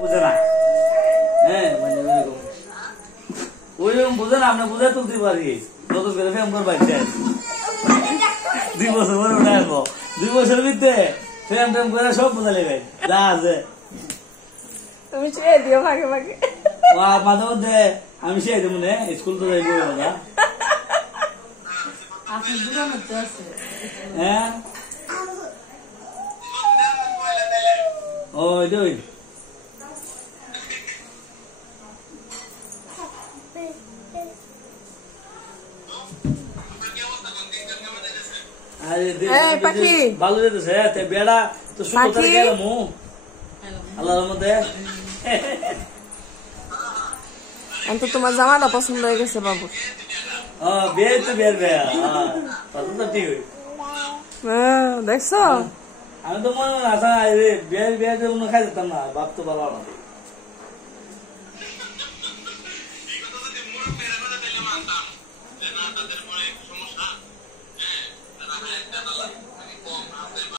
বুঝে না, হ্যাঁ মানে ওইরকম বুঝে না, আপনি বুঝে তুলতে পারি নতুন করে ফেম করবার 2 বছর পরে উঠে আসবো, 2 বছর ভিতরে ফেম টেম করে সব বোঝা লেগে যা আছে তুমি ছেড়ে দিও ভাগে ভাগে। মাঝে মধ্যে আমি সে মনে স্কুল তো যাইব দাদা। হ্যাঁ ওই দুই ভালো যেতেছে বেড়া তো সুন্দর গেল মু আল্লাহর মধ্যে। তো তোমার জামাটা পছন্দ হয়ে গেছে বাবু। বিয়ে তো বিয়ের বেয়া তো ঠিক দেখছো, আমি তো মনে আশা বিয়ের বিয়েতে অন্য খাই যেতাম না, বাপ তো ভালো না।